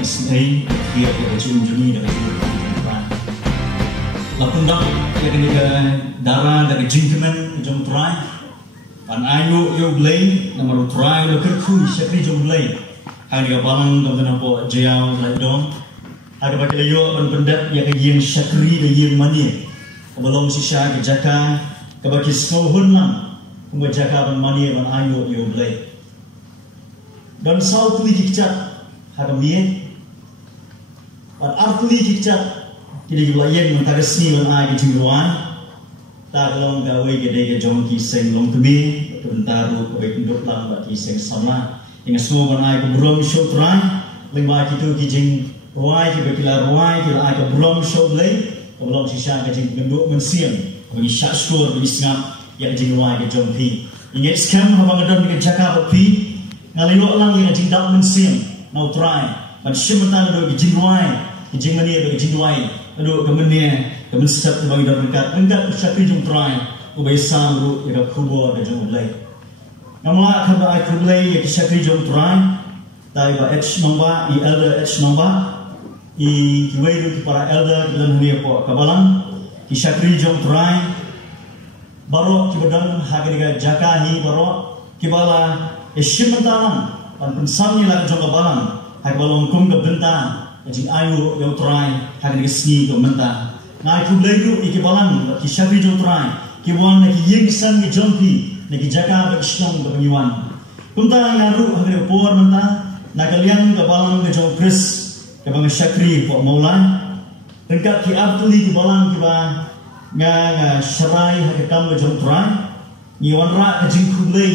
isnay dia juni dari jumpa lapundang ya kini darah dari jingkemen jom try pan ayu yo blay nomor try lo kerku syakri jom blay hari balang dom napo jayau lai dom ada bakal yo pan pendat ya kayeng syakri de yeng mani belum sisa ke jaka ke bagi skohun nam ke jaka pan mani pan ayu yo blay dan sau tu dikcat ada mie pan artuli dikcat tidak juga yang mentara seni menai ke jingruan tak long gawe gede ke jongki seng long tubi tentaru ke penduk lang bati seng sama ingat semua menai ke burom show try lima itu kijing ruai ke bekilar ruai ke ai ke burom show lay belum sisa ke jing penduk mensiam bagi syak skor bagi sengap yang jing ruai ke jongki ingat skam habang ngadon ke jaka bapi ngalilo lang yang jing dak mensiam nau try pan syematan do ke jing ruai ke jing mani ke jing ruai aduh kemennya kemen step bagi dah berkat syakri jom try ubay samru ya kubo da jom lay namla khaba ai kublay ya syakri jom try tai ba h nomba I elder h nomba I kiwairu para elder dan hanya po kabalang ki syakri jom try baro kibadan hagariga jakahi baro kibala ishimentalan pan pensamnya la jom kabalang hagbalong kum ke benta jadi ayu yang try hagariga sni ke menta na kublay ru ikibalang ki syakri jom try ki wan ki yengsan ki jompi ki jaka ba islam ba nyuan kunta yang ru hagariga por menta na kalian ke balang ke jom kris ke bang syakri po maulan dekat ki abtuli ki balang ki ba nga syarai hagakam ke jom try ni wan ra ke jing kublay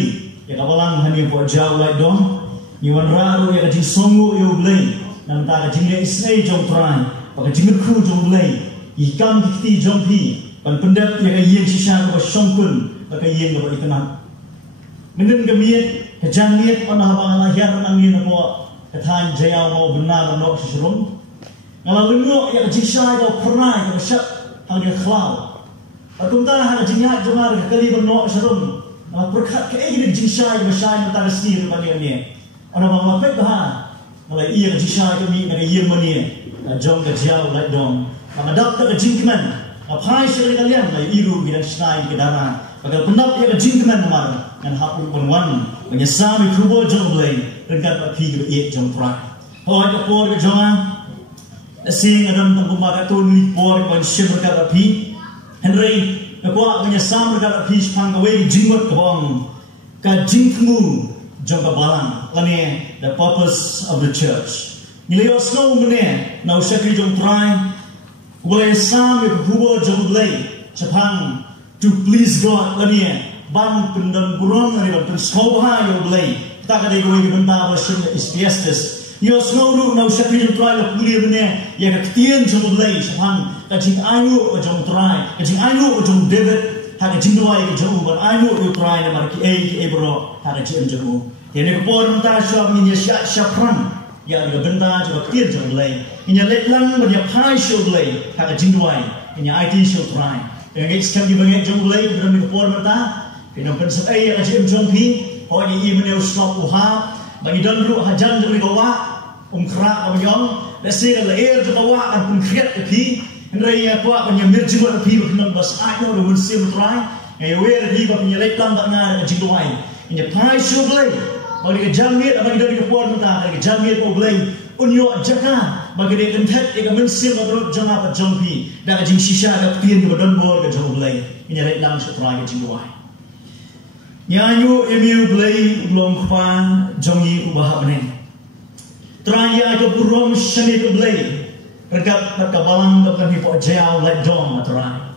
ya ka balang hani po jau lai dong ni wan ra ru ya ke jing songu yo blay nam ta ka jing isnai jom try pa ka jing khu jom blay ikam dikti jompi pan pendat ya ka yeng sisa ka songkun ka yeng ka ikanat menen gamiet ka jamiet on habang lahir nang ni namo ka than jaya mo benar no sisrum ngala lengo ya ka jisa ka pernah ka syak hang dia khlau atum ta ha jinya jomar ka kali no sisrum ngala perkhat ka ing jisa ka sai ta sir pa ni ona bang lapet ha ngala iya jisa ka mi ka yeng mani jom ka jauh lai dong Mengadap ke jingkeman, apa yang kalian lagi iru bidang senai ke darah. Bagai pendap ia ke jingkeman nomor dan hapun penwan menyesami kubo jom belai dengan api ke iet jom try. Hoi ke por ke jangan, sing adam tanggung magatun ni por ke syem berkat api. Henry ke kuat menyesam berkat api sepang kawe jingwat ke bang ke jingkemu jom ke balang. Lani the purpose of the church. Nilai snow mene, na syakri jom try. Boleh sam yang kubo jom belai sepang to please God lania bang pendam burung lani bang penskobha yo belai kita kadai goy benda bersama istiastes yo snow ru na syakri jom try lo kuliah bene ya ketien jom belai sepang kajing ayu jom try kajing ayu jom David hak kajing doai ke jom ban ayu yo try na marki ki bro hak kajing jom ya ne por menta syab ni syak syapran ya ada benda juga kecil jom belai ini letlang berdia pai show belai hak jingduai ini IT show try yang sekam di banyak jom belai dalam kepor mata kena pensep ya jom jompi ho ni meneu stop uha bagi dan ru hajan jadi bawa krak abang lesi la air je bawa kan pun kriat tapi ndai ya kuat penyamir jiwa tapi berkenan bas ayo dengan sim try ya we di ba letlang tak ngah jingduai ini pai show belai bagi jamir bagi dari kepor mata bagi jamir ko belai unyo jaka bagi dia kentat ia mensil menurut jangan apa jompi dah jing sisa dah pin di badan bor ke jom belai ini red lang setelah ke jingwai nyanyu emiu belai belum kpa jongi ubah benen teraya ke burom seni ke belai rekat kabalang ke hipo jauh like dom aturai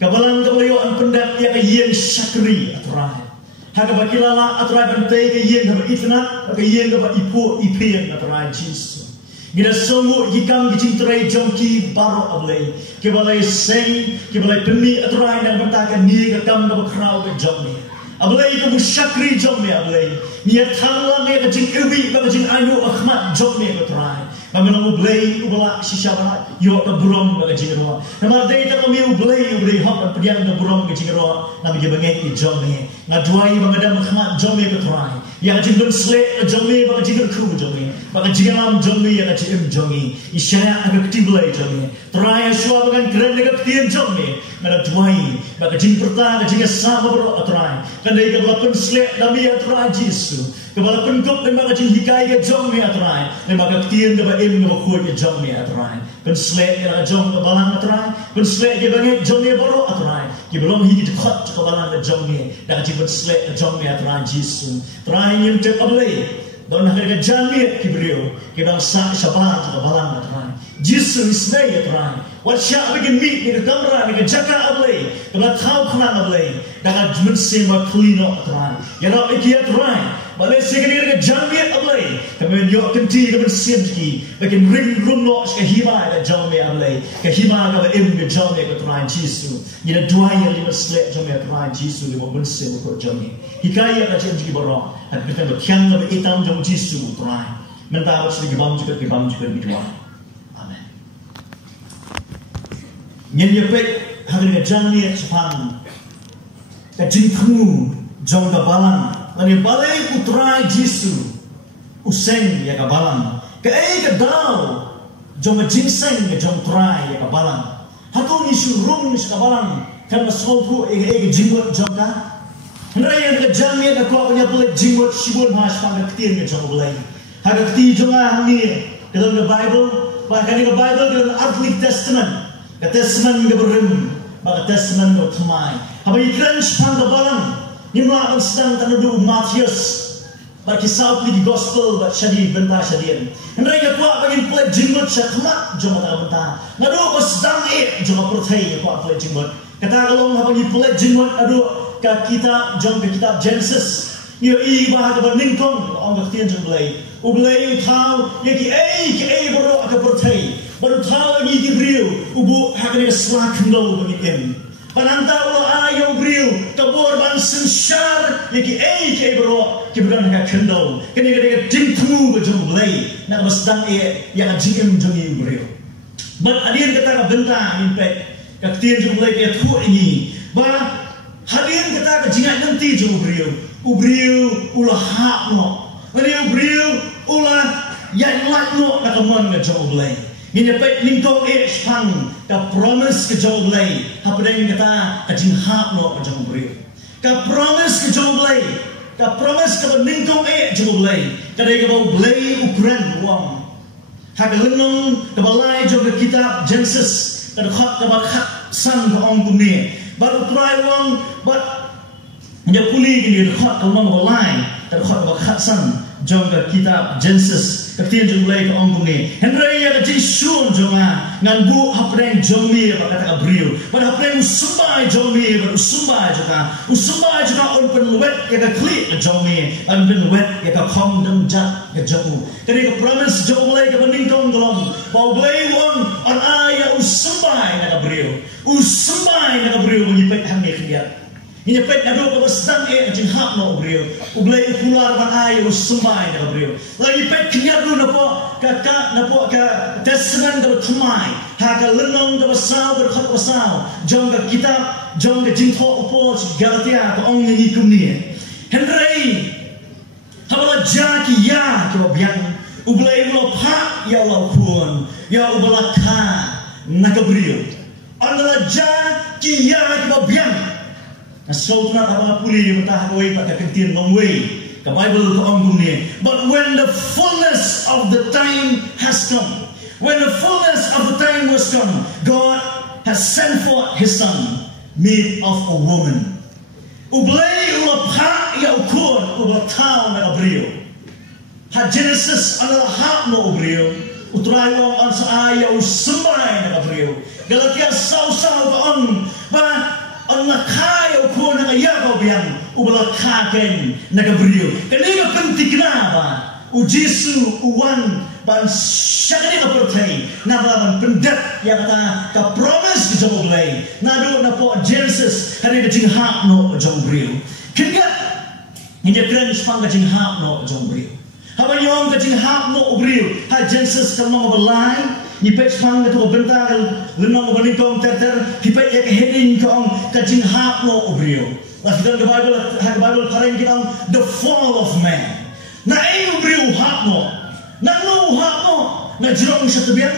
kabalang ke bayo an pendat ia ke yen syakri aturai haka bakilala aturai bentai ke yen ke itnat ke yen ke ipu ipian aturai Jesus gila somo hikam gicintrai jongki baro ablay kebalai seng kebalai peni aturai dan bertakan ni ke kam ke bakrau ke jomni ablay ke musyakri jomni ablay niat tanglang ke jing ubi ke jing ayu akhmat jomni ke aturai Bagaimana ublay ubala sisa barat yo ke burom ke jing roa namar dei ta kami ublay hok pediang ke burom ke jing roa nabi ke bangai ke jomni ngaduai bangadam akhmat jomni ke aturai yang jing slek jongi baka jing ku jongi baka jing lam jongi yang jing jongi isya aga ketiblai jongi try shwa bagan keren aga ketien jongi mana duai baka jing perta jing sama bro try kan dai ka bala slek dami ya try jisu ka bala gup dan baka jing hikai ga jongi try dan baka ketien ga ba em ga ku ga jongi try kan slek ga jong ga bala try kan slek ga banget jongi bro try ki belum higi dekat ka bala ga jongi da jing slek jongi try jisu try yang cek ablay, dan nak kerja kibriyo, kita sa sabar kita balang atrai. Jisu ismay atrai. Wat syak bikin meet ni kamera ni kerjaka ablay, kita tahu kena ablay. Dengan jumlah wa klino atrai. Yang nak ikiat atrai. Balai sekali kerja ablay. Kami yok kenti kami siapki. Bikin ring rumno sekehima ada jami ablay. Kehima kami ke jami atrai Jisu. Yang dua yang lima selek jami atrai Jisu lima bensin untuk jami. Hikayat aja yang jadi borong. Tapi kita berkian lebih hitam jam Jisu terakhir. Mentah harus digabung juga berdua. Amin. Yang pek hari kerjaan ni sepang. Kajingku jam kabalan. Lalu balai utrai Jisu. Useng ya kabalan. Kei kedau jam jingseng ya jam trai ya kabalan. Hatu ni surung ni kabalan. Karena sopu jinggot jam ka. Raya kerja ni aku punya boleh jinggot sibun mas pada ketir ni jauh boleh. Harga ketir jangan ni dalam the Bible, bahkan di Bible dalam Old Testament, the Testament ke berim, bahkan Testament ke temai. Apa iklan sepang kebalan, ni melakukan sedang tanudu Matius, bagi kisah di Gospel, bagi syadi bentah syadian. Raya aku bagi boleh jinggot syakmat jauh tak bentah. Ngadu sedang jauh percaya aku boleh jinggot. Kata kalau apa bagi boleh jinggot, aduh. Kitab Genesis yo bahag berningkong ang ketien jeng belai ublai thau ye ki bro aka pertai baru thau lagi ki brio ubu hakne slak no bagi em pananta ulo ayo brio kabor ban sensyar ye ki bro ki bukan ka kendo kini ka dingku jeng belai na masdang yang jing jeng brio bat adien kata ka benta impek ka ketien jeng belai ke thu ini ba hadirin kita kejingat nanti je ubriu ulah hak no ubriu ulah yang lak no nak kemana ke jauh belai ini dapat lingkong sepang ke promise ke jauh belai apa yang kita kejing hak no ke jauh ubriu ke promise ke jauh belai ke promise ke lingkong jauh belai kadai ke bau belai ukuran uang hak lenong ke balai jauh ke kitab Genesis ke dekat ke bakat sang ke orang kumni baru try wang but dia pulih gini dekat kalau mau balai dekat bakat sang jom ke kitab Genesis ketien jom mulai ke ongkung ni Henry ya ke jisun jonga ngan bu hapreng jomi apa kata kabriu pada hapreng usumbai jomi usumbai juga on penluet ya ke klik ke jomi on penluet ya ke kong dan jat ke jomu kini ke promise jom mulai ke meningkong golong bau belai on ayah usumbai na kabriu mengipet hang dia ini pet ado ko sedang jing hak no brio ublai pular ban ai usumbai na brio lagi pet kiat lu napo ka testament ka thumai ha ka lenong ka basau ka khat basau jong ka kitab jong ka jing tho upo Galatia ka ong ni kumni Henry habala jaki ya ko biang ublai lo pha ya lo kun ya ubala ka na ka brio andala jaki ya ko biang so tunat apa puli di mentah koi pada kentin long way ke Bible ke onggung ni but when the fullness of the time has come when the fullness of the time was come God has sent forth his son made of a woman ublay ulapha ya ukun ubatau na abrio ha Genesis adalah hak no abrio utrai long an sa ya usumbai na abrio Galatia sau-sau on ba Allah kaya ukun na kaya ko biang ubala kaken na gabriyo kanina penting kenapa ujisu uwan ban syakari na pertai na ban pendet yang kata ka promise di jauh belai na do na po Genesis kanina jing hak no jauh brio kena hinja keren sepang jing hak no jauh brio haba yong ka jing hak no brio ha Genesis kalmang belai Ipet sepang itu bentar lenong bernikong terter, ipet ya heading kong kajing hak no obrio. Lah kita ke Bible parang kita the fall of man. Na ay ubriu hakmo. Na no hakmo. Na jirong sa tabian.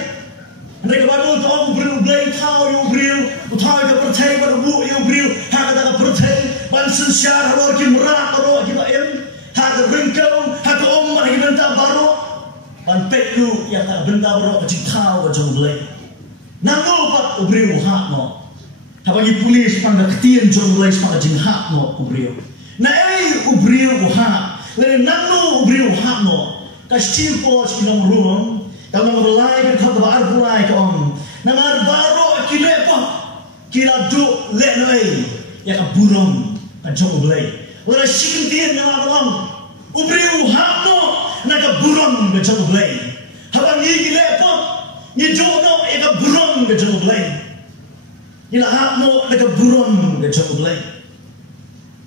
Mereka Bible to ubriu blay tao ubriu. Utay ka percaya pada bu ubriu. Haka ka percaya. Bansen syar halo ki merak ro ki ba em. Haka ringkau, haka omma ki benta baro. Ban peku ya tak benta baro ka tao ka jong blay. Na no pat ubriu hakmo. Habagi pulis pangga ketien jong blay pangga jing hakmo ubriu. Na ay ubriu hak. Lain nanu ubriu hakno, kasih pos kita merumam, kalau merulai kita kebar pulai kaum, nama baru kita apa, kita duk lenai, ya kaburam, kacau belai, lalu sikintian nama orang, ubriu hakno, nak kaburam kacau belai, habang ni kita apa, ni jono, ya kaburam kacau belai, kita hakno, nak kaburam kacau belai.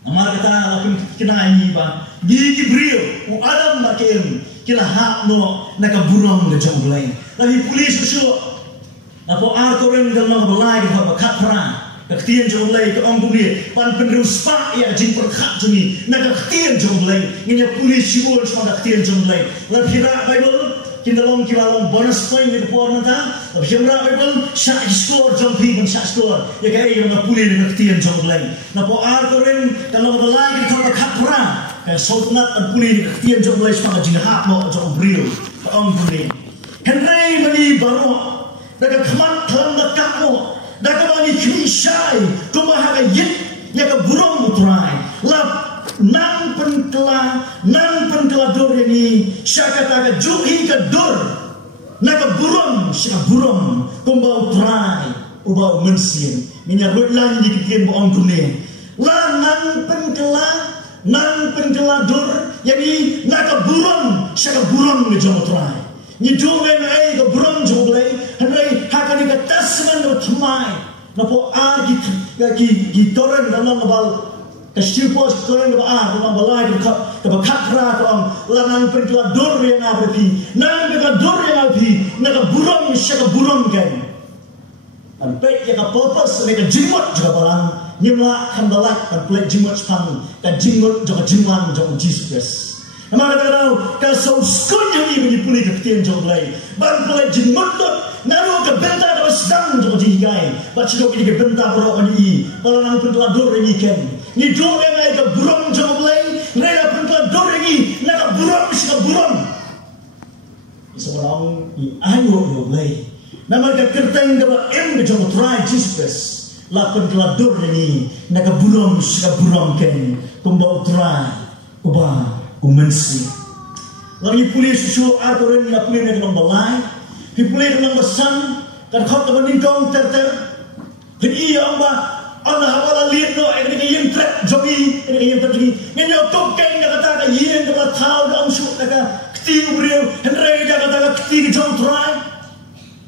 Amar kata lakin kena ini ba gigi brio u adam makem kila hak no nakaburong na jong lain lagi pulis besok na po arkoren dal na balai ka bakatra kaktian jong lain ka ong bumi pan penrus pa ya jing perkhat jumi nakaktian jong lain nginya pulis siwol sa kaktian jong lain la kira Bible kindalong kiwalong bonus point ni por mata kira Bible sa score jong pi sa score ya kay yung pulis na kaktian jong lain na po arkoren dal na balai ka bakatra kaya sultanat at puli kaktian jong lain sa jing hak mo jong brio ka ong bumi Henry mani baro daga khamat khalam nakak mo daga mani knishay kumahaga yit ya ka burong utray lap nang penkela dor yani syakata ka juhi ka dor naka burong syaka burong kumbau utray ubau mensin minyarut lang di kitien mo ong bumi la nang penkela dor yani naka burong syaka burong ni jong utray ni jome na ay ka burong jong ulay hanay hakani ka tasman no tmai na po ki toren na nabal kasih pos toren na na balay ka bakatra ka lanang penkela dor yang api nang ka dor yang api naka burong syaka burong kan an pek ya ka purpose ne ka jimot juga balang nyimla kan balak kan plek jimot pang ka jimot juga jimlang jong Jesus nama kata ka so skun yang ini puli ka tien jong lay ban plek jimot naru ka benta ka sedang jong jigai ba chido ki ka benta bro ani balang penkela dor ini kan ni do yang ka burong jong lay nera penkela dor ini na ka burong syaka burong seorang i ayo jong lay nama kerteng dapat jong try Jesus lakon kelador ini naga burom syaka burom ken kumbau try uba umensi lagi puli susu atoren na puli na balay puli na besan kan khot na ningkong ter kin iya amba ana hawala liet no ay ni yin trap jogi ni yin trap jogi ngenyo kokeng na kata ka yin na tao na umsu naga kti ubriu henry na kata ka kti jong try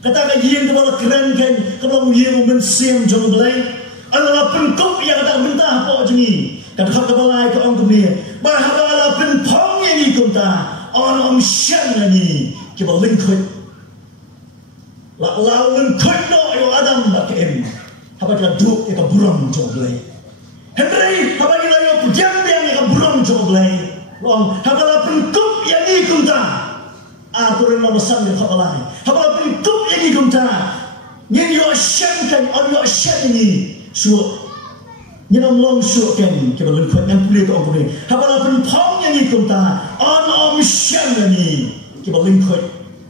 kata ka yin na keren kan kalau yin umensi jong balay ala penkop yang kata bentah apa jogi kan khot balay ka ong dunia bahala penpong yang ikunta on syang ni kiba lingkut la lingkut no yo adam bakem haba ka duk ka buram joglay Henry haba ka yo pujam yang ka buram joglay long haba la penkop yang ikunta aturan no besar ka balay haba la penkop yang ikunta ni yo syang kan on yo syang ni su Yang long suat kan kita lengkap yang pulih ke orang ini. Haba penpong yang ikut ta on syam ni kita lengkap.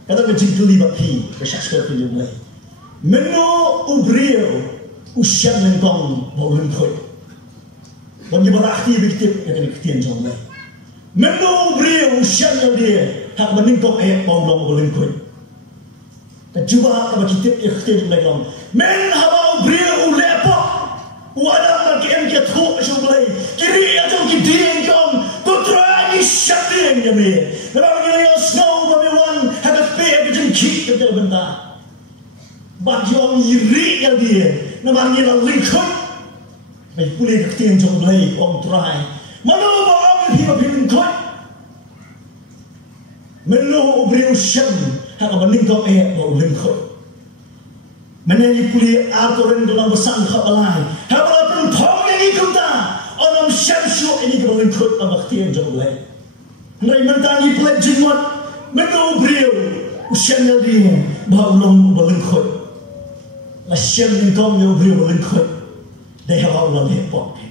Kata kejengkeli bapi kesyak sekali pilih mulai. Menu ubriu usyam lengkong bau lengkap. Bagi berarti begitu yang kena ketian jom mulai. Menu ubriu usyam yang dia hak meningkong bau long bau lengkap. Dan juga kalau kita ketian mulai long. Men haba ubriu lepok. Wadah makin kita thuk syublay kiri atau kiding kong putra ni syapin kami. Kalau kita yang snow kami wan hakat pe kita kik kita benda. Bagi orang iri yang dia, nama kita lingkup. Baik pulih kita yang syublay orang try. Mana orang dia lingkup. Menu beriu syam hakat meningkau orang lingkup. Menyanyi pulih aturan dalam besar kebalai. Habala pun thong yang ikut ta. Ono Balam syamsu ini kemelingkut amaktian jauh leh. Nai mentani pelai jimat menu beliau usianya dia baulong melingkut. Lasyam lingkong yang beliau melingkut. Dia Allah lepok.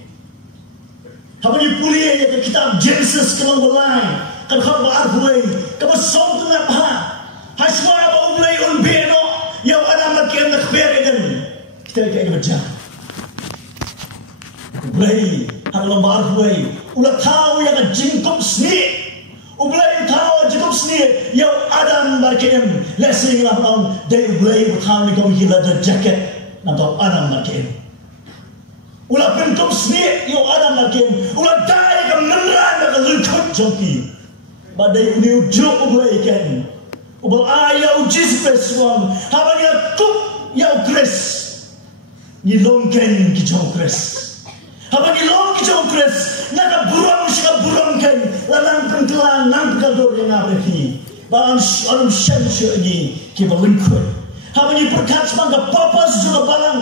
Habis pulia yang kitab Genesis kelang belai. Kan kau berarti kau bersong tu nak ha. Haswa bau belai ulbeno yang ada makin nak berikan. Kita kayak baca. Belai kalau berarti ulah tahu yang jingkup seni. Ublay tahu jingkup seni yang Adam berkian. Lesing lah tahun dia ublay tahu ni kau hilang jaket atau Adam berkian. Ulah bentuk seni yang Adam berkian. Ulah dai ke meneran ke lukut joki. Badai uni ujuk ublay kan. Ubal ayau jisbes wang. Habang yang kup yang kres. Nilongkan kijau kres. Habang ilong kijau kres, nak burung siapa burung kan, lanang pentelan, nang kador yang apa ni, bahan alam syamsu ini kita lingkut. Habang ini perkat semangga papas juga balang,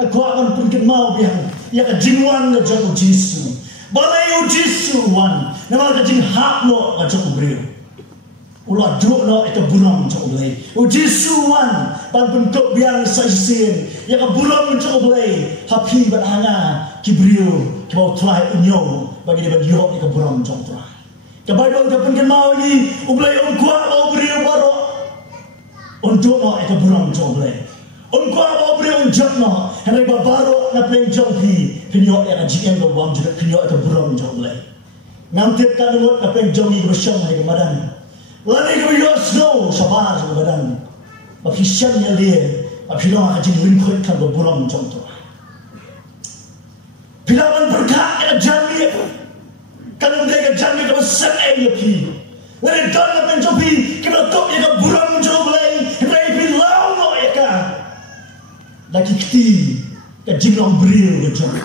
aku akan pergi mau biang, ya kejinguan ngejauh Jisu, balai Jisu wan, nama kejing hak no ngejauh beriu. Ulah duk no itu burung jauh belai. Jisu wan, ban bentuk biang sajisin, ya burung jauh belai. Happy berhanga kibriu kau try unyo bagi dia berdiok ni keburang jong try. Kebaidon ke pengen mau ni ublay kuat mau beriu baru untuk no keburang jong belai. Kuat mau beriu jong no hendak baru nak play jong pi penyok yang jieng ke bawang juga penyok keburang jong belai. Nanti kan buat nak play jong ni bersama di badan. Lari ke biar snow sabar ke badan. Bagi siangnya dia, bagi orang akan jadi lingkut kan keburang jong try. Pilawan berkat yang jami kalau mereka jami kalau senang ya pi mereka nak mencobi kita top yang burang coblay mereka pilau no ya kan lagi kiti ke jinglong beriu ke jami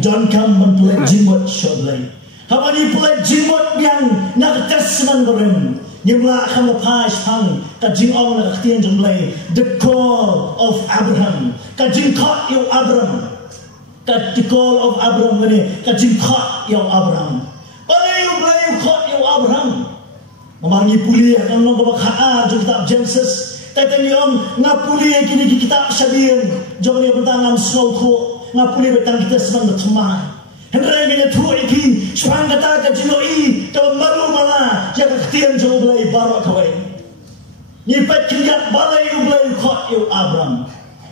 John kam mempelai jimot coblay apa ni pelai jimot yang nak tes semangaran yang lah kamu pas pang ke jinglong nak ketian coblay the call of Abraham ke jingkot yang Abraham the call of Abraham ini kajing khat yang Abraham. Balayu khat yang Abraham. Memangi pulia kan nong kebak haa jom kitab Genesis. Kata ni om ngapulia kini kitab Syadian. Jom ni bertangan snow ko ngapulia bertangan kita semang bertemai. Hendak ni tu iki suang kata kajing oi kau malu malah jaga ketian jom belai baru kawai. Ni pat kiliat balayu khat yang Abraham.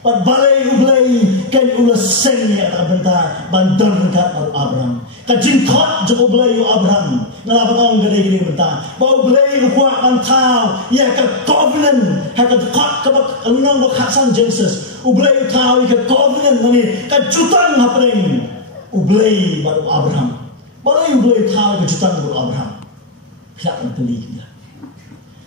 Pat balai ublay kan ulas seng ya tak bentar bantuan dekat Abraham. Kajin kot jauh ublay Abraham. Ngelapa kau gede-gede bentar. Bau ublay kuat bantau ya ke covenant. Hakat kot kebak enong berkhasan Genesis. Ublay tahu ke covenant ni kejutan hapeng. Ublay baru Abraham. Balai ublay tahu kejutan baru Abraham. Siapa beli dia?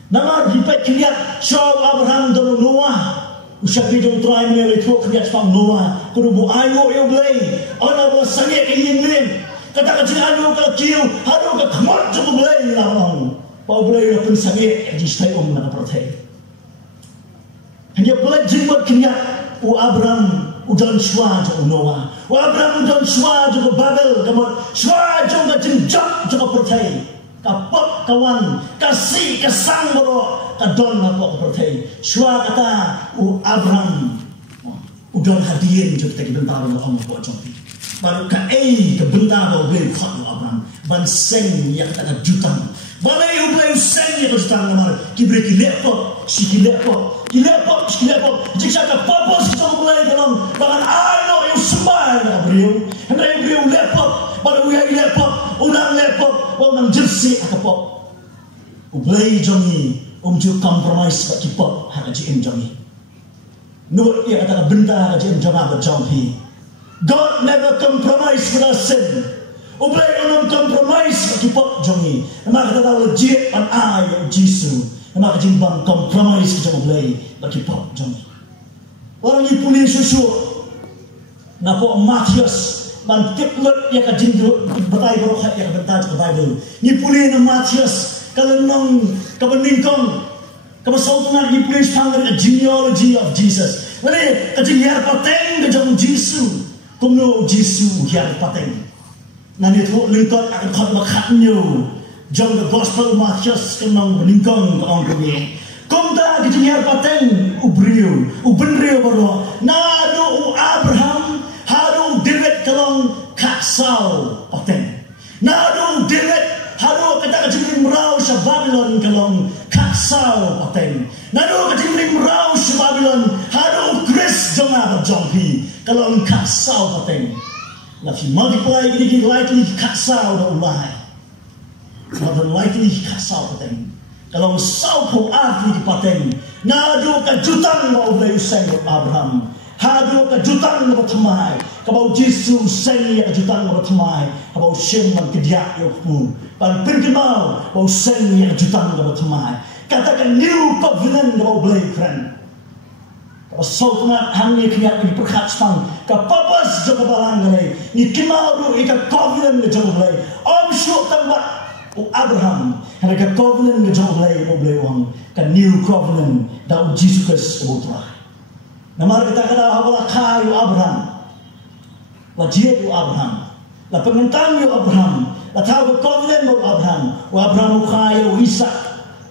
Nama dipet kiliat show Abraham dan Noah. Usah kita try melewati kerja spam Noah. Kudu ayu yang belai. Orang boleh sangat ingin beli. Kata kecil ayu kalau kiu, ayu kalau kemat cukup belai lah orang. Bau belai yang pun sangat jistai nak percaya. Hanya belai jimat kerja. Abraham udan shua jauh Noah. Abraham udan shua jauh Babel. Kamu shua jauh kejinjak jauh percaya. Kapok kawan kasih kesang bro kadon apa percaya shua kata Abraham udon hadirin juga kita bentar untuk kamu buat jopi baru ke kebentar baru beli khat Abraham ban seng yang kata jutaan balai ubay seng yang jutaan namar kibri kilepop si kilepop jika ka papos kita mulai dalam bahkan ayo yang semai abriu hendak abriu lepop baru uyai lepop udang lepop orang jersey akapop ubay jongi umju compromise kat kipop hak GM jongi nur ia kata bentar GM jonga berjompi God never compromise with our sin ubay orang compromise kat kipop jongi maka kata legit an ayo Jisu maka jimbang compromise kita ubay bagi pop jongi orang ni pulih susu napok Matius Mantik lut ya ka jingdu batai bro khat ya bentar ke Bible. Ni pulih na Matius kalau nong ka beningkong ka basautunan ni pulih pangger genealogy of Jesus. Wala ka jingyar pateng ke jong Jisu. Kumno Jisu hian pateng. Nani thu lingkot akan khot makhat nyu. Jong the gospel Matthews kenong lingkong ong kumi. Kumta kita hian pateng ubrio, ubenrio baro. Nado Abraham haru David kalong kaksau pateng. Nado David haru kata kajing merau sa Babylon kalong kaksau pateng. Nado kajing merau sa Babylon haru Chris jonga jongpi kalong kaksau pateng. If you multiply gini likely kaksau da ulai. Not likely kaksau pateng. Kalong sau po arti pateng. Nado kajutan mo ulay usay Abraham. Hado kajutan mo tamay. Kabaw Jesus say kajutan mo tamay. Kabaw siyang magkadiyak yung po. Pag pinkimaw, kabaw say kajutan mo tamay. Katakan new covenant kabaw blay friend. Kabaw na hangi kanya iperkatspang. Kapapas sa kabalang galay. Ni kimaw ro ika covenant na jong blay. Syuk tangbat o Abraham. Hana ka covenant na jong blay o blay wang. Ka new covenant daw Jesus Christ kabaw try. Namar kita kata wala kayu Abraham, la jiat Abraham, la pengentang Abraham, la tahu covenant Abraham, Abraham kayu Ishak,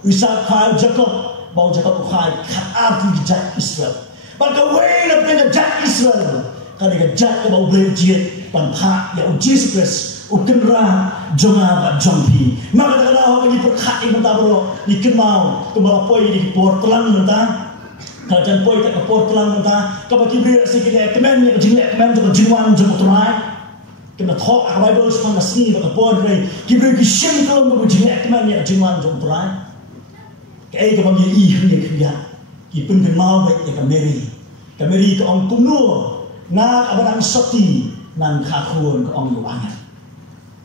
Ishak kayu Jacob, bau Jacob kayu kat arti Jack Israel. Maka way na pernah Jack Israel, kerana Jack bau beli jiat pan pak ya Jesus Christ, ukenra jonga bat jompi. Maka kita kata wala perkat ini mentabro, dikemau kemalapoi di portland mentah. Kajan poi tak kapor telang mentah kapag kibri sikit ekmen yang jing ekmen jong jiwan jong utrai kena thok a Bible spang asni ba kapor rei kibri kishim kolom ba jing ekmen yang jiwan jong utrai kai ka bang yi hye khya ki pun mau ba ka Mary ka ong kumnu na abang sakti nan kha khon ka ong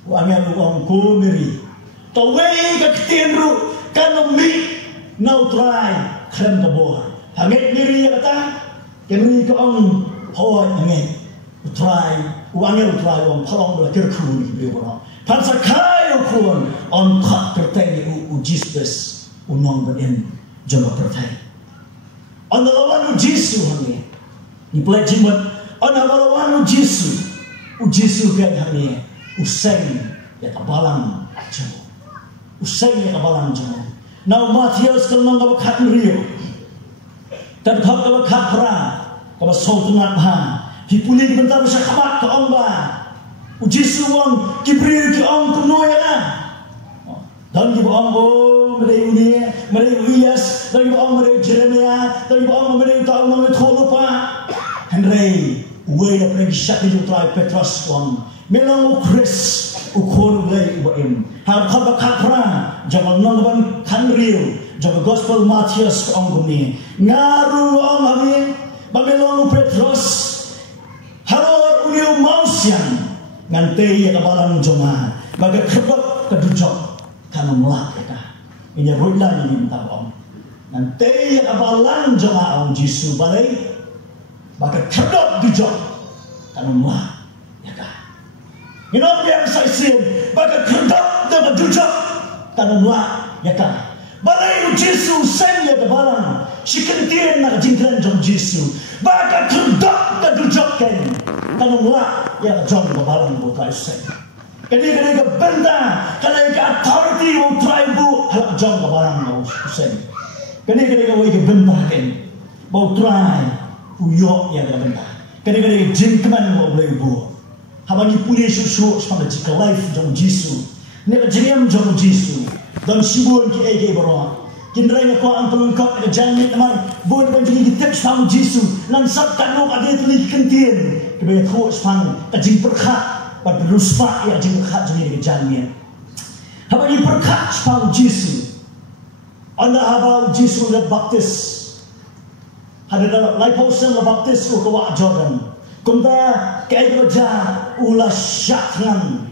wangan ong ko Mary to wei ka tien ru kan mi no try khem ka bor Hangit Miri kata, kemiri ke ong hoi hangit, utrai, uangnya utrai uang palong bela kerkun di bawah. Pansakai ukun on kat pertai Jesus unong berin jamba pertai. On the lawan Jesus hangit, ni pelaj jimat. On the lawan Jesus kan hangit, useng ya kabalang jam, useng ya kabalang jam. Now Matthews kalau nggak kat Rio. Dan kau kalau kapra, kalau sautunat bah, hipuli bentar bisa kabat ke ong bah, uji suwang kibri ke ong kunoy na, dan ibu ong mereka ini, mereka Elias, dan ibu ong mereka Jeremia, dan ibu ong mereka tahu nama Tholupa, Henry, uwe na pergi syak itu try Petrus ong, melang Chris, ukon ulai ibu em, har kau kapra, jangan nongban kanriu. Jaga gospel Matthews ke ong kumi ngaru ong kami bamelong Petrus halor uniu mausian ngante ya kabalang joma baga kebab kedujok kana melak ya ini ruilan ini minta ong ngante ya kabalang joma ong Jisu balai baga kebab dujok kana melak ya Inong yang saya sin baga kebab dengan dujok kana melak ya Balai Yesus senya ke balang, si kentian nak jingkran jom Yesus. Baka kendak ke dujokken, kanunglah yang jom ke balang bukai sen. Kini ke benda, kini ke authority u tribu halak jom ke balang mau sen. Kini ke benda ken, mau try uyok yang ke benda. Kini jingkran mau boleh bu. Habang ipuli susu sepanjang jika life jom Yesus. Nek jeriam jom Yesus. Dan sibun ki ege baro kindrai ko ang pelengkap ke jangan teman bon banjing di tips pang Jisu lan sab kan no ade tuli kentien ke be tho spang ka jing perkhat pa beruspa ya jing perkhat jing ke jangan haba ni perkhat pang Jisu anda haba Jisu le baptis hada lai posen le baptis ko wa Jordan kumta ke ege ja ula syakhan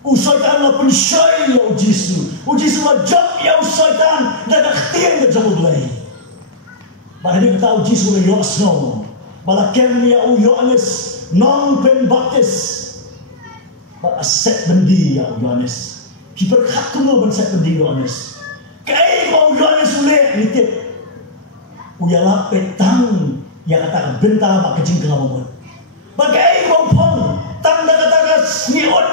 Usaitan la pensyai ya Jisu. Jisu la jok ya usaitan daga khtian ke jok ulai. Bahari kata Jisu la yosno. Bala kem ya Yohanes non pen baptis. Ba aset bendi ya Yohanes. Kiper khatuno ben set bendi Yohanes. Kai mau Yohanes ule nitip. Uyala petang ya kata benta ba kejing kelamon. Bagai mau sniut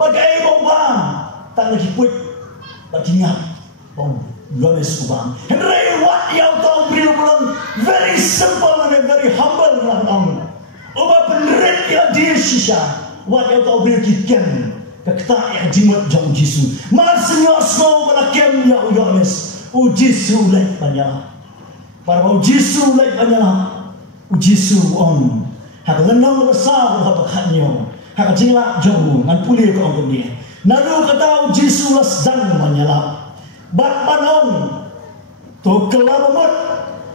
bagai bawang tak lagi kuit baginya bawang Yohanes ubang Henry what yang tahu beri ulang very simple and very humble lang ubah penerit ya dia sisa what yang tahu beri kikian kekta yang jimat jauh Yesus masnya snow balakem ya Yohanes Yesus lek banyak para Yesus lek banyak Yesus on hak lenong besar hak bakatnya hak jilak jauh ngan pulih ke orang dia nalu kata Yesus las dan banyak bat panong to kelabamut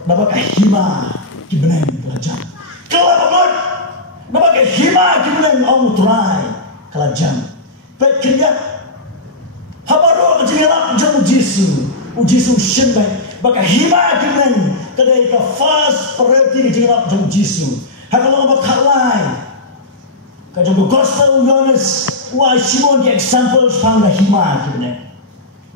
dapat hima kibenen kelajang kelabamut dapat hima kibenen ong try kelajang pet kiriat habaro kejilak jauh Yesus shenbai baka hima kibenen kadai ka fast priority kejilak jauh Yesus hakalong bakalai kajong gospel Yohanes why Simon the example pangga hima kibenen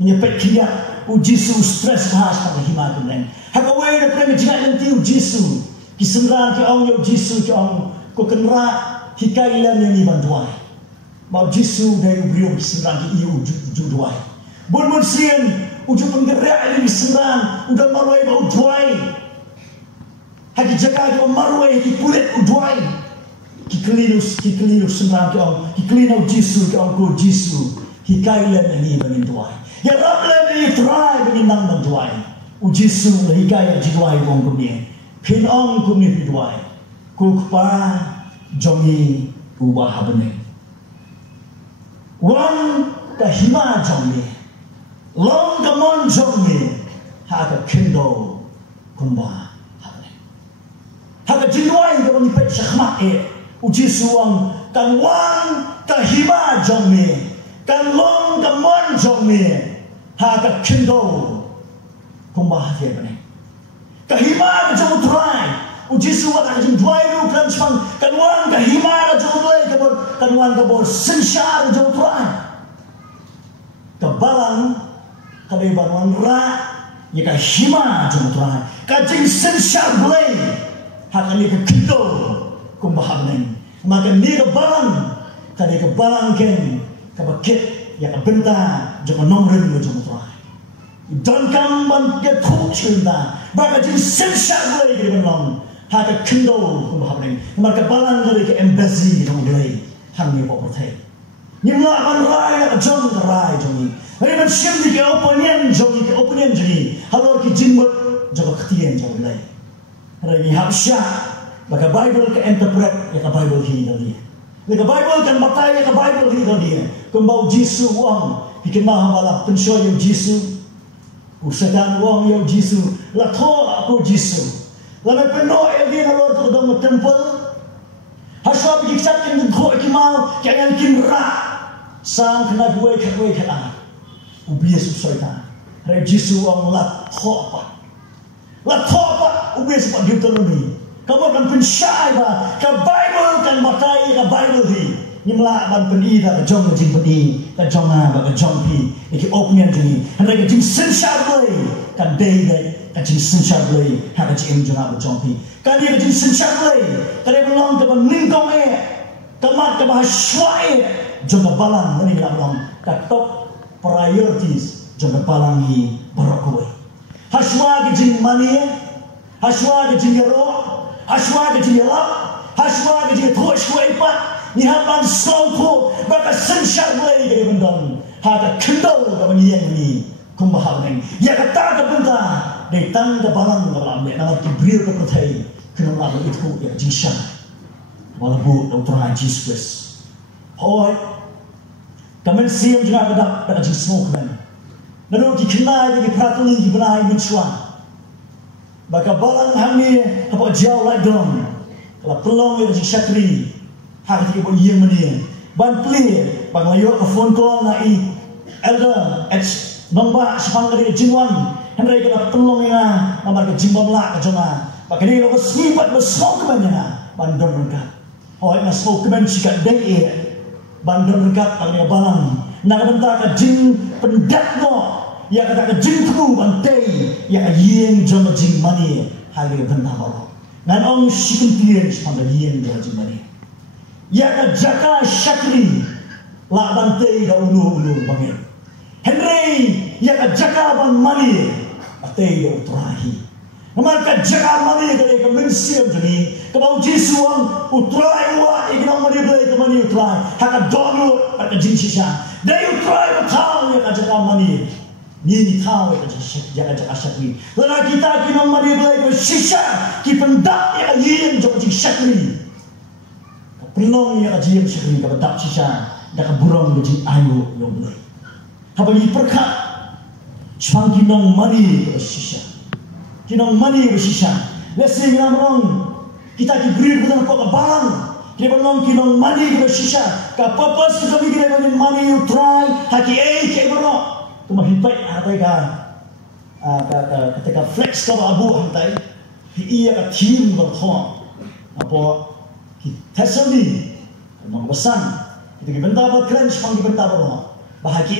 menyepet kia Yesus stres bahas pada hima kembali. Hakawai na premi jika nanti Yesus kisemran ke orang Yesus ke orang ko kenra hikailan yang dibantuai. Mau Yesus dari beliau kisemran ke iu juduai. Bon sien uju penggerak ini kisemran udah marwai mau juai. Haki jaga ke marwai ki kulit ujuai. Kikelinu semran ke orang kikelinu Yesus ke orang ko Yesus hikailan yang dibantuai. Ya Rabbi ni try menginang menjuai. Yesus hikayat jiwai bong kumni. Pinong kumni piduai. Kukpa jongi ubah habene. Wan kahima jongi. Long kamon jongi. Haka kendo kumba habene. Haka jiwai kamon ipet syakmak Yesus wang kan wan kahima jongi. Kan long kamon jongi. Haka kendo kumbah dia bani. Kahima ke jauh turai. Yesus wak kajing dua itu kan cuma kanwan kahima ke jauh turai kabur kanwan kabur sensyar jauh turai. Kebalang kadai banguan ra ya kahima jauh turai. Kajing sensyar boleh. Haka ni ke kendo kumbah bani. Maka ni kebalang kadai kebalang ken kabakit yang bentar jangan nomren macam tu. Dan kamu dia thuk cerita, bagai jenis sensar boleh kita benar. Hak kendo kumahapeng, maka balang dari ke embassy kita boleh hanya bawa pertai. Nimla akan rai, jom rai jomi. Hari macam ni ke opinion jomi. Halor ke jimbut jaga ketian jom boleh. Hari ni habsya, maka Bible ke interpret ya ke Bible ini dia. Jika Bible kan batai ke Bible ini dia. Kembau Yesus wang dikenal malah pensyo yang Yesus. Usahakan wang yang Yesus. Latho aku Yesus. Lalu penuh elgi nalor tu dalam temple. Haswa bikisat yang dengkau ikimau jangan kimra. Sang kena gue kena. Ubi Yesus syaitan. Hari Yesus wang latho apa? Latho apa? Ubi Yesus pak Deuteronomy. Kamu kan pensyai ba, ke Bible kan batai ke Bible hi. Nimla ban peni da jong jing peni, ka jong ba ka jong pi. Iki opinion ni. Handa ka jing sensyar boy, kan day ka jing sensyar boy, ha ka jing jong ba jong pi. Kan dia jing sensyar boy, kan dia belong ke ban ningkong tamat ke bah syai, jong ka balang ni la belong. Ka top priorities jong ka balang hi barokoi. Haswa ke jing mani, haswa ke jing ro. Haswa ke jilap, haswa ke jilap tuas kuipat, ni hapan saupo, baka sensyar boleh dari bendong, hada kendal ke menyiang ni, kumbahal neng, ya kata ke benda, datang ke balang ke balang, nama kibril ke pertai, kena melalui itu ya jisha, walaupun dokter Jesus, hoi, kami siam juga kedap, pada jis smoke men, lalu dikenai, diperatuli, dibenai mencuan. Baka balang hamni apa jauh lagi dong. Kalau pelong yang syakri, hak kita boleh yang mana? Ban pli, bang layu ke phone call nai elder at nombor sepang dari jinwan. Henry kita pelong yang nomor ke jimbom lah ke jona. Baka ni kalau sifat bersok kebanyakan bandar mereka. Oh ini smoke keban sikat day bandar mereka bang balang. Nak bentar ke jin pendat no. Ya kata ke jingku bantai ya yen jama jing mani hagi benda baru. Nan ong sikun tian pada yen jama jing mani. ya ka jaka syakri la bantai da ulu bangin Henry ya ka jaka ban mani atei da utrahi naman ka jaka mani ka mensiam jani ka bau Jesu ang utrai wa igna mani blai ka mani utrai haka dono ka jinsisha dai utrai ba thau ya ka jaka mani ni thau ya ka jaka syakri lana kita kinang mani blai ka shisha ki pendak ya yin jo ji syakri pelong ya ka jiem syakri ka pendak shisha da ka burong ji ayu yo blai haba ni perkha chang kinong mani ka shisha kinong mani ka shisha lesing namrong kita diberi kepada kau barang, kita belum kinong mani kita sisa, ka purpose kita mikir dengan mani you try, haki kita berok, tu mahibai apa ketika flex kau abu hantai, ia ka team berkau, apa kita sendiri, nama besar, kita bentar berkeren, sepang bentar berok, bahagi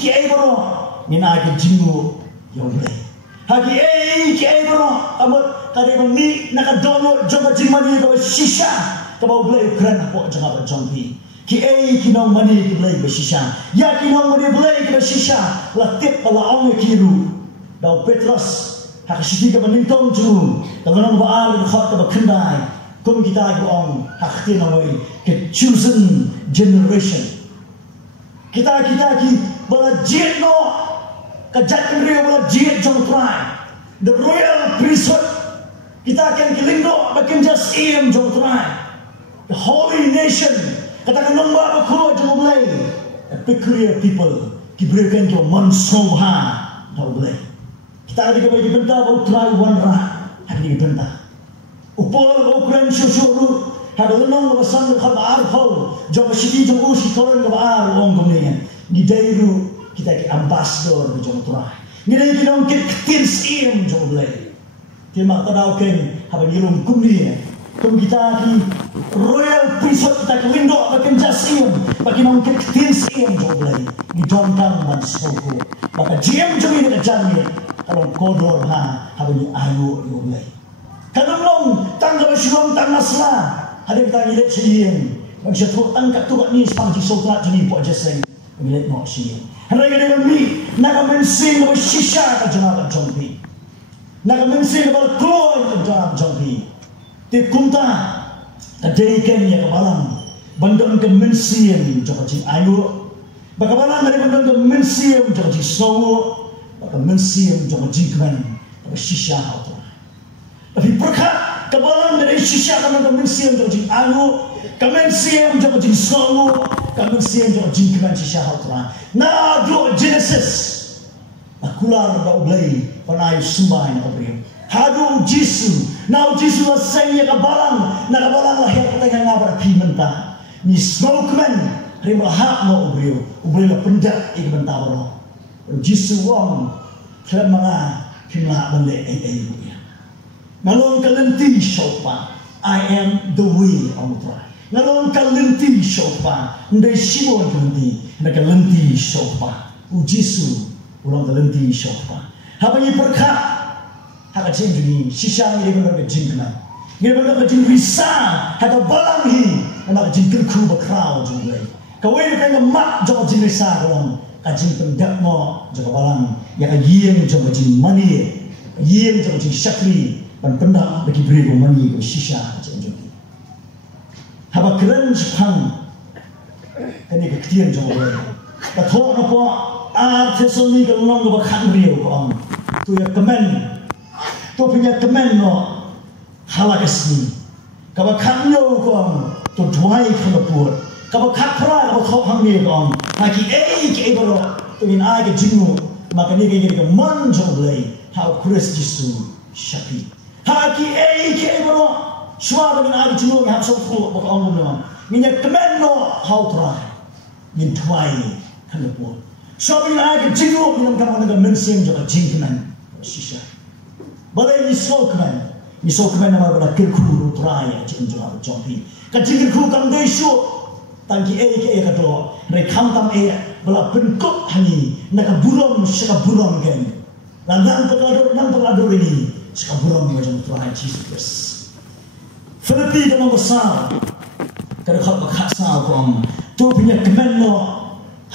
kita berok, mina kita jingu yang boleh, haki kita berok, amat kali ini nak download jangka jimani ke sisa ke bau belai keren apa jangka berjangki ki kinong mani ke belai bersisa ya kinong mani belai ke bersisa latip pala ong kiru dau Petrus hak siti ke menintong ju dengan baal khot ke kendai kum kita ke ong hak tinawai ke chosen generation kita ki belajar no kejat kendri belajar jong try the royal priesthood kita akan kelingdok bagian just im jom try the holy nation katakan nombor berkuat jom boleh a peculiar people diberikan ke mansobha jom boleh kita ada kembali bentar bau try wanra hari ini bentar upol bau keren syusyuru ada lenong bersama dengan arhol jom siti jom usi koran ke bar wong kemudian di dairu kita ke ambassador jom try ngidai kita ungkit ketins im jom boleh Terima kasih kerana nilum kumni kum kita di royal priesthood kita kelindok bagian jasim bagian orang ketinsim joblay di dontang man soko maka jiem jemi dengan jami kalau kodor habani ayu joblay kalau long tangga syuam tanasla ada kita lihat sien bang syatu angkat tu ni sepang di sokrat jeni po jaseng lihat no sien harga dengan mi naga mensing no shisha ka jana jompi naga mensing no kloy ka jana jompi ti kumta kadaikan ya kabalang bandang ke mensing jaka jing ayu bakabalang dari bandang ke mensing jaka jing sawo baka mensing jaka jing kan ka shisha auto tapi berkat kabalang dari shisha kan ke mensing jaka jing ayu kamen siam jaka jing sawo kamen siam jaka jing kan shisha auto na do Genesis akular ba ublay panayo sembah na kabriyo hadu Jisu now Jisu was saying kabalang na kabalang lahir patay nga para pimenta ni smokeman rin lahap mo ubriyo na pendak ikabenta baro Jisu wang kaya mga kimla bande ay buya nalong kalenti shopa I am the way on try nalong kalenti shopa ndai sibo kalenti na kalenti shopa u Jisu ulang kalenti shopa habang iperkat haka jengni sisang ini benar jengna ini benar jeng risa haka balanghi nama jengkel ku bakrau junglai kawai dengan mak jauh jeng risa kawan kajing pendak mo jauh balang ya kajing jauh jeng mani kajing jauh jeng syakri dan pendak bagi beri mani ke sisa jeng haba keren sepang ini kektian jauh balang kathok napa Tesoni ke long ke bakang rio kawan tu ya kemen tu punya kemen no halagasni kaba kanyo kawan tu duai kana puat kaba kakra kaba thok hang ni kawan haki ke baro tu in ai ke jingu maka ni ke man jonglei how Christ Jisu shapi haki ke baro shwa dengan ai jingu ha so fu bak ong no minya kemen no how try min duai kana puat Sabi na ay jingo minang kamo naga mensing jaka jingman sisa. Balay ni sokman na mabala kirkuru traya jinjo jompi. Ka jingirku kam desyo tangki ke kato rekamtam bala penkop hani naga buram saka buram ken. Nang pengador ini saka buram ni macam traya Jesus. Filipi dengan besar kada khat bakasa ko ang tu punya kemen no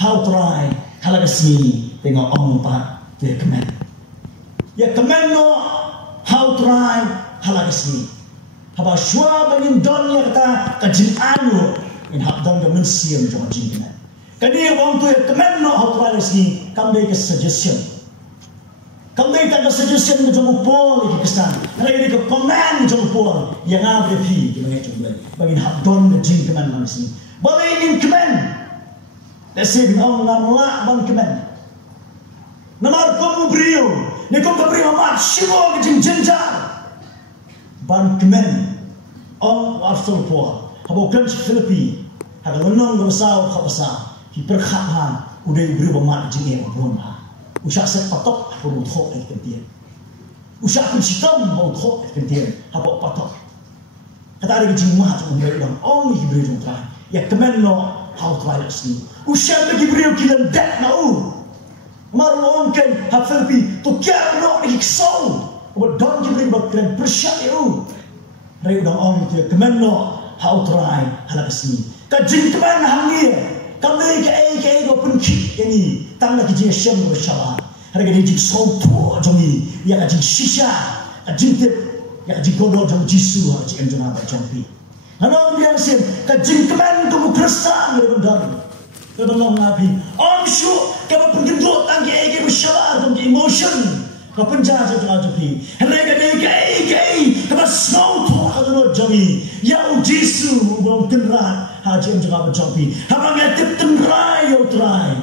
how try halagasni tengok ong pa dia kemen ya kemen no how try halagasni haba shwa bangin don ya kata kajin anu in hak don ga mensiam jong jing kemen kadi wong tu ya kemen no how try halagasni kam dei ke suggestion kam dei ta ke suggestion jong pol ke kesan hari ni ke command jong pol yang ada pi di mengai jong bangin hak don ga jing kemen halagasni boleh ingin kemen Desi binong ngamla ban kemen. Namar komu brio, ni komu brio mat shimo gijing jenjar. Ban kemen, on after poa. Habo kan Filipi, habo lenong gamsau kapasa. Hiperkhahan, udai brio mat jinge mabronha. Usah set patok, habo muthok et kentien. Usah kun sitam habo muthok et kentien, habo patok. Kata ada gijing mat mundai dong, on hibrio jong trai. Ya kemen no how try asni. Usah bagi beliau kilan dak nau. Marlon kan Filipi tu kian no iksau. Buat don kibri bakran persyat eu. Reu dong om tu kemen no how try halakasni. Kajin kemen hangia. Kami ke go pun ki ini tang lagi je syam bersama. Harga dia jing so tu jongi. Ya kajin shisha. Kajin tip ya kajin kodo jong jisu ha jing jong apa jongpi. Hanong biang sim kajin kemen tu mukrasa ngi don. Kebenaran Nabi. Om syu kapa pengendut tangki ege bersyabar tangki emotion. Kapa penjaja jangan jepi. Mereka deke kapa snow tu kalau jami. Ya ujisu belum kenrat haji jangan berjampi. Haba ngatip tenrai yo try.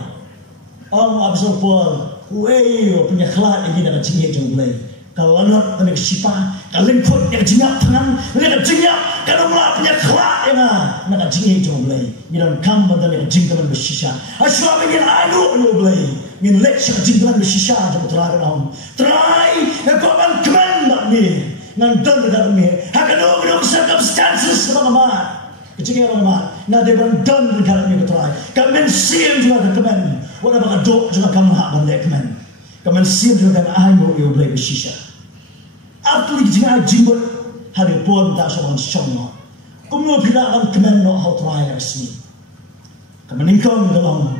Om absorb pol. Wei punya kelat ini dengan cingit jong belai. Kalau anak kena sipa, kalau lingkut yang jinyak tangan, mereka jinyak kalau mulai punya kelak yang nak jinyak jauh belai. Miran kam bandar yang jingkalan bersisa. Asal ingin anu jauh belai, ingin lecture jingkalan bersisa jauh terakhir om. Try, yang kau akan kemen nak ni, ngandan dekat ni. Hakan orang circumstances orang amat, kecil orang amat. Nade bandar dekat ni try. Kamen siam juga kemen, orang bakal dok juga kamu hak bandar kemen. Kamen siam juga kan anu jauh belai bersisa. Aku lagi jangan jimbut hari pun tak seorang syamah. Kamu bilang kemen no how try asni. Kamu ingkang dalam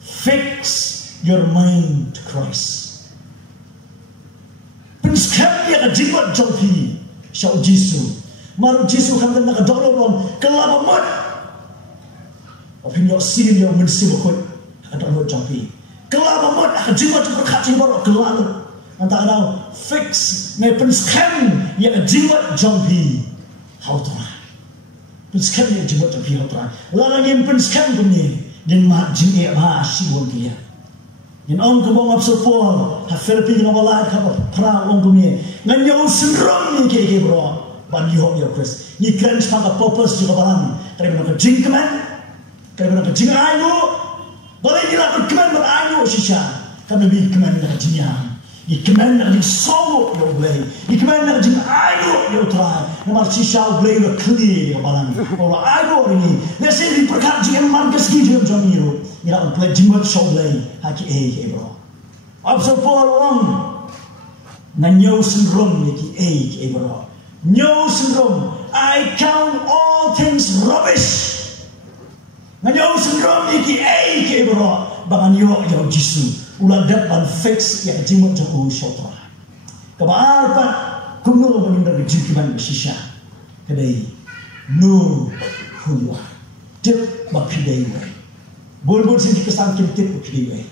fix your mind to Christ. Penskap dia jimbut jauhi syau Jisu. Maru Jisu kamu nak dorong kelapa mat. Opin yo sin yo mensi bukut ada lo jauhi. Kelapa mat jimbut berkat jimbut kelapa. Antara dalam fix ne penskam yang jimat jampi how try penskam yang jimat jampi how try larang yang penskam punya yang mat jinge ma siwon dia yang on kebong absopol ha Filipi no wala ka pra on punya nganyo sindrom ni ke bro ban yo yo Chris ni kan spanga purpose juga balang terima ke jingkeman terima ke jingayu boleh kita berkeman berayu sisa kami bi keman na jinya Ikemen nak disogok yo blay. Ikemen nak jing ayo yo try. Namar sisa blay lo clear yo balang. Ora ayo ini. Nasi di perkat jing man keski jing jamiro. Ira on play jing show blay. Haki bro. Abso polong. Na nyo syndrome yaki bro. Nyo syndrome. I count all things rubbish. Na nyo syndrome yaki bro. Bangan yo Jisu. Ulah dapat fix yang jimat jauh syautra. Kabar pak kuno menunda jikiman bersisa. Kedai no huwa. Tip bakidai. Bol sini kesan tip bakidai.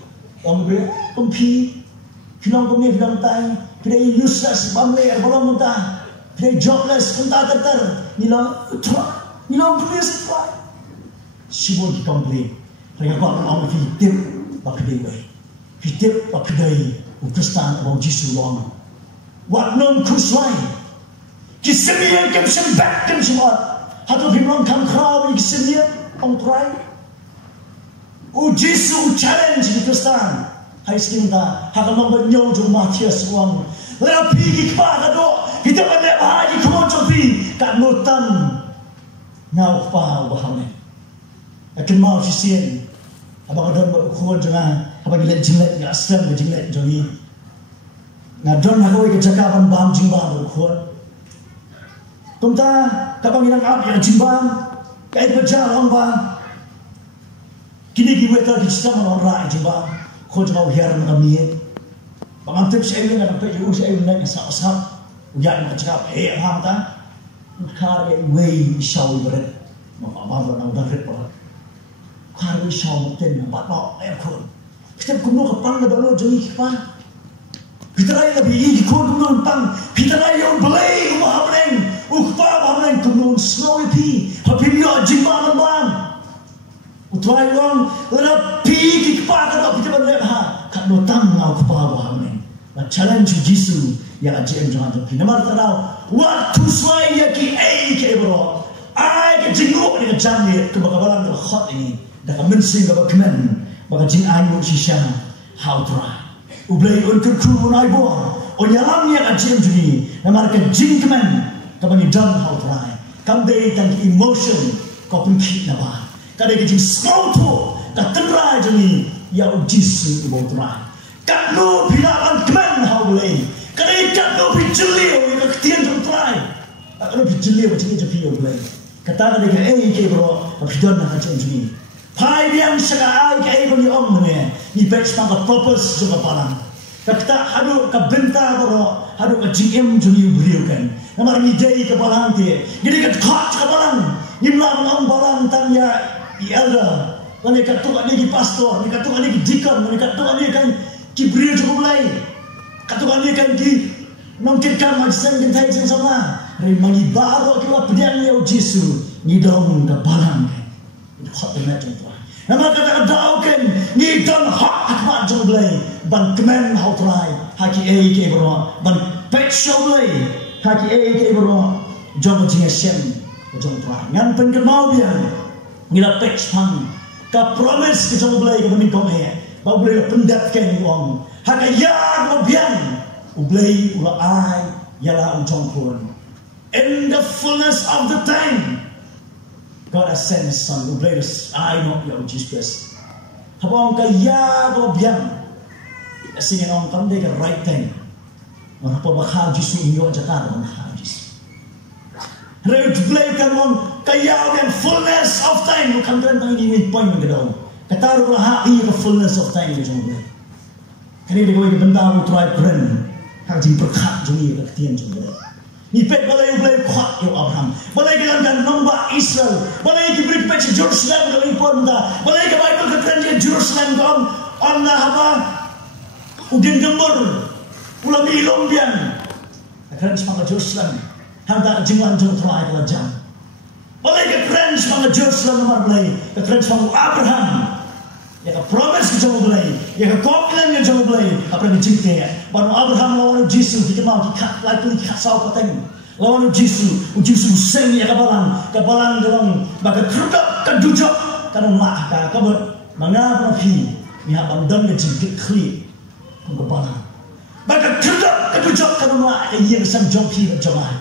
Orang ber kumpi, kilang kumpi kilang tay, kedai useless bamle erbalam muntah, kedai jobless muntah terter. Nilang please try. Sibuk dikomplain. Mereka orang orang tip bakidai. Hitip pakdai ukristan abang Jisu long. Wat non kuslai. Kisemian kem sembak kem semua. Hatu bimlong kam kraw ni kisemian ong try. Jisu challenge di kristan. Hai skinta hakalong banyo jung Matias wang. Lera pigi kpa kado. Kita balik bahaji kumon jopi. Kat nutan. Ngau pa bahane. Akin mau sisien. Abang adon berkumpul jangan. Apa gilet jinglet ya aslam ke jinglet joni. Ngadon aku ke jakapan bam jingbang berkumpul. Tumta kapang ilang ap yang jingbang. Kahit berjalan bang, kini kita kita menolak jibang, kau cuma biar kami. Pengantin saya ini nak pergi saya ini nak sah-sah, ujian nak cakap, hang ta, karya way show berat, apa nak berat berat, karya show ten, apa kau, kita kuno kapang ada lo jadi apa, kita lagi lebih kuno pang, kita lagi yang belai mahameng, ukpa mahameng kuno snowy pi, hapimyo jimang bang, utrai wang, lada pi kikpa kada kita berlep ha, kado tang ngau ukpa mahameng. Challenge Jisu ya ajem jangan tapi nama tahu waktu saya ki ke bro ai ke jinguk ni jamnya ke bakalan ke hot ini dah mensing ke bakaman baka jing ayu shisha how try ublay untuk kru nai bo o yalam ya ajem juni nama ke jing keman ke bani done how try kam day tang emotion ko pun kit na ba kada ke jing scout ka tendra juni ya Jisu bo try kat lu bilawan keman hau boleh kadai kat lu bijeliu ke ketian jom try kat lu bijeliu macam ni jepi boleh kata kadai ke bro bidon nak macam ni pai biang saka ai ke bani om ne ni batch pang purpose juga palang kata hadu ka benta bro hadu ka GM juni beliau kan namar ni day ke palang dia jadi kat khot ke palang ni mlang om palang tang ya elder ni kat tu ni pastor ni kat tu ni deacon ni kat tu ni kan Kibriyo cukup lain. Katukan dia kan ki nongkitkan macam gentai sama. Ri mangi baro kila pedian ya Jisu ni dong ke balang kan. Itu hot dengan tu. Nama kata dau kan ni dong hot akmat jom lain. Ban kemen how try haki ke bro. Ban pet show lain haki ke bro. Jom jinga shen jom try. Ngan pengemau dia. Ngila pet pang. Ka promise ke jom lain ke bening kau Bau boleh pendapkan uang. Haka ya gobian. Ublay ula ai yala uncong pun. In the fullness of the time, God has sent His Son. Ublay I not ya Jesus. Habang ka ya gobian. Singin orang pandai ke right time. Mengapa bakal Jisu inyo Jakarta bakal Jisu. Red ublay kan orang kaya yang fullness of time. Bukan kan tang ini point kedau. Kataruh lah ia ke fullness of time macam ni. Kini dia kau benda mu try keren, hak jing berkat juni ke ketian juni. Ni pet balai balai kuat yo Abraham. Balai ke dan nombak Israel. Balai ke beri pet Jerusalem balai pun dah. Balai ke Bible ke keren Jerusalem kau on dah apa? Udin gembur, ulam ilong bian. Keren semangat Jerusalem. Hantar jinglan jom try ke jam. Balai ke keren semangat Jerusalem nomor balai. Ke keren semangat Abraham. Ya ka promise ke jauh belai, ya ka kopilan ke jauh belai, apa yang cinta ya. Baru Abraham lawan Jisu, kita mau dikat lagi dikat saw pateng. Lawan Jisu sen ya kabalang dalam bagai kerudap kadujok karena mak kabar mengapa pi ni abang dan ke jingkit kli kabalang. Bagai kerudap kadujok karena mak yang sang jompi berjamaah.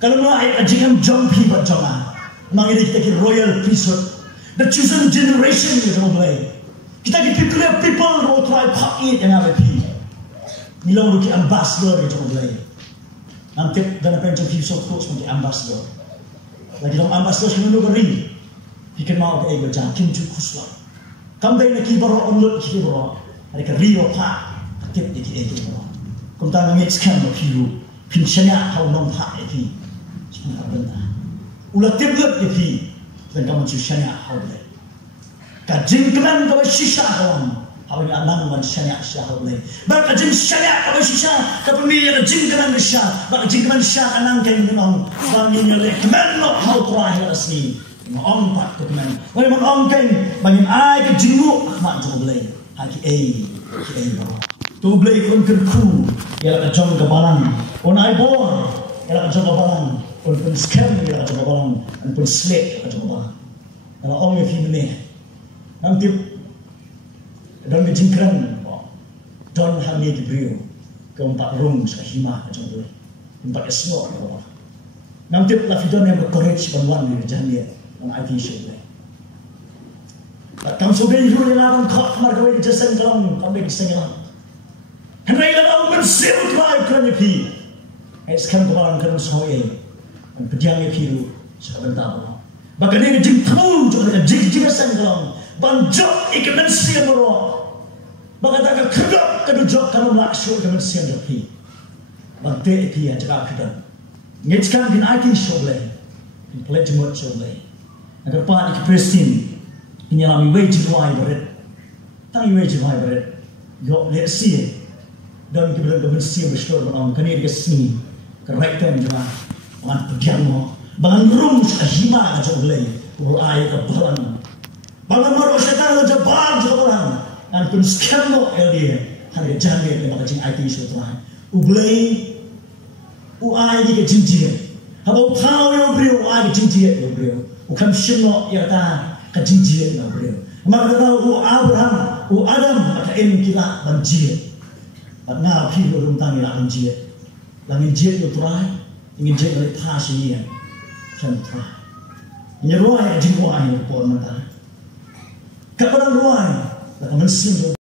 Karena mak jingam jompi berjamaah. Mengenai kita ke royal priesthood, the chosen generation ke jauh belai. Kita dipilih people who try pakai yang apa pi. Nilau ruki ambassador yang jauh belai. Nanti dan apa yang jadi so close menjadi ambassador. Lagi dalam ambassador semua negeri. Ikan mau ke ego jam kim cukup kuswa. Kampai nak kibar onlut kibar. Ada ke rio pa. Tip di ego kibar. Kumta ngit skan lo piu. Pin shanya hau nom pa eti. Semua benda. Ulat tip lut eti. Dan kamu cuci shanya hau belai. Kajing keman kau sisa kawan, awak ni anak wan syariah syah boleh. Bak kajing syariah kau sisa, kau pemilih kajing keman syah, bak kajing keman syah anak kau ni orang, kami ni leh keman lo hau terakhir asli, orang pak tu keman. Walaupun orang kau bagi ay kajingmu mak tu boleh, haki bro. Tu boleh kun kerku, ialah kacang kebalang, on ay bor, ialah kacang kebalang, on pun scam ialah kacang kebalang, on pun slate kacang kebalang. Kalau orang yang ni. Nanti dan dijingkran don hamil diberiu keempat room sehima macam tu empat esok nanti lafidon yang berkorek sebanwan di jamiah dan IT show kamu sudah hidup di dalam kau kemar kau di jasan kamu kami di sana hendak kamu bersih drive kerana pi sekarang kemarin kamu soal dan pediangnya piru sebentar Bahkan ini jing tahu juga jing sen kalau banjok ikan siam mero. Bahkan tak kerap kedujok kalau laksuk dengan siam jopi. Bante pi aja kedap. Ngeckan bin aki shoble. Pelet jemut shoble. Agar pak ik presin ini alami wajib wai berat. Tangi wajib wai berat. Yo let see. Dan kita dengan siam besar orang kini dia sini. Correct time juga. Bangan pediang mo. Bangan rum hima ka shoble. Puro ay ka balang. Bangan maro setan ka jabal ka balang. An pun scam mo dia. Hari jangan dia makacing IT show tuan. Ublay uai di ke jinjia. Habau pau yo brio uai ke jinjia yo brio. Ukam shino ya ta ke jinjia yo brio. Maka tahu Abraham, Adam maka em kila banjir. Ngau pi lo tang ila banjir. Langin jir yo trai, ingin jir le ta si ya. Kan trai. Ni roi jing roi yo pon mata. Ka orang roi, la men sim